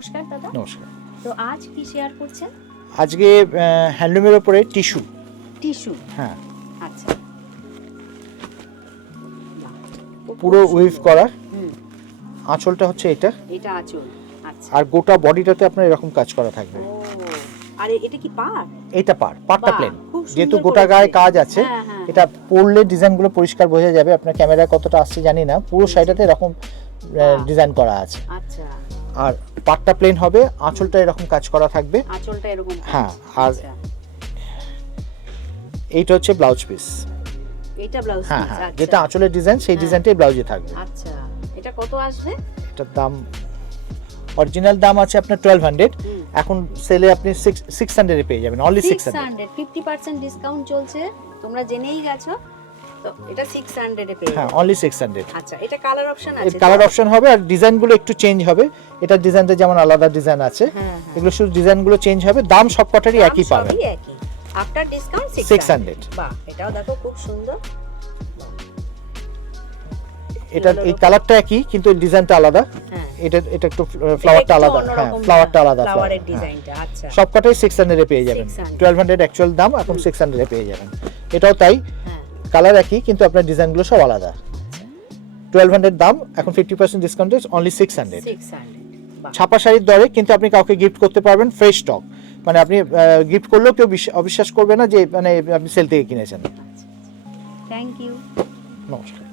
নমস্কার দাদা। নমস্কার। তো আজ কি শেয়ার করছেন? আজকে হ্যান্ডলুমের উপরে টিস্যু। টিস্যু। হ্যাঁ, আচ্ছা। পুরো উইভ করা। হুম, আঁচলটা হচ্ছে এটা, এটা আঁচল। আচ্ছা। আর গোটা বডিটাতে আপনার এরকম কাজ করা থাকবে। ও, আর এটা কি পাড়? এটা পাড়টা বাহ, প্লেন, খুব সুন্দর যেহেতু গোটা করেছে। গায়ে কাজ আছে। হ্যাঁ, হ্যাঁ, এটা পরলে ডিজাইনগুলো পরিষ্কার বোঝা যাবে। আপনার ক্যামেরায় কতটা আসছে জানি না, পুরো সাইডটাতে এরকম বাহ। ডিজাইন করা আছে। আচ্ছা, আর পাড়টা প্লেন হবে, আঁচলটা এরকম কাজ করা থাকবে। আঁচলটা এরকম কাজ। হ্যাঁ, আর আচ্ছা, এইটা হচ্ছে ব্লাউজ পিস। এটা ব্লাউজ হ্যাঁ পিস। হ্যাঁ, আচ্ছা। যেটা আঁচলের ডিজাইন সেই হ্যাঁ। ডিজাইনটাই ব্লাউজে থাকবে। আচ্ছা, এটা কত আসবে? এটার দাম, অরিজিনাল দাম আছে আপনার 1200, হুম। এখন সেলে আপনি 600 এ পেয়ে যাবেন, অনলি 600। 50% ডিসকাউন্ট চলছে, তোমরা জেনেই গেছো। তো এটা 600 এ পেয়ে হ্যাঁ, যাবে। অনলি 600। আচ্ছা, এটা কালার অপশন এর আছে? কালার অপশন হবে, আর ডিজাইনগুলো একটু চেঞ্জ হবে। এটার ডিজাইনটা যেমন আলাদা ডিজাইন আছে, হ্যাঁ, হ্যাঁ। এগুলো শুধু ডিজাইনগুলো চেঞ্জ হবে, দাম সবকটারই একই পাবেন, সবই একই। After discount 600। বাহ, এটাও দেখো খুব সুন্দর। এটা এই কালারটা একই, কিন্তু ডিজাইনটা আলাদা। হ্যাঁ, এটা একটু ফ্লাওয়ারটা আলাদা। হ্যাঁ, ফ্লাওয়ারটা আলাদা। ফ্লাওয়ারের ডিজাইনটা। আচ্ছা, সবকটাই 600 এ পেয়ে যাবেন। 600 1200 অ্যাকচুয়াল দাম, এখন 600 এ পেয়ে যাবেন। এটাও তাই, হ্যাঁ, কালার একই, কিন্তু আপনার ডিজাইনগুলো সব আলাদা। 1200 দাম, এখন 50% ডিসকাউন্টে অনলি 600। 600। বাহ, ছাপা শাড়ির দরে, কিন্তু আপনি কাউকে গিফট করতে পারবেন ফ্রেশ স্টক। মানে আপনি গিফট করলেও কেউ অবিশ্বাস করবে না যে মানে আপনি সেল থেকে কিনেছেন। Thank you. নমস্কার।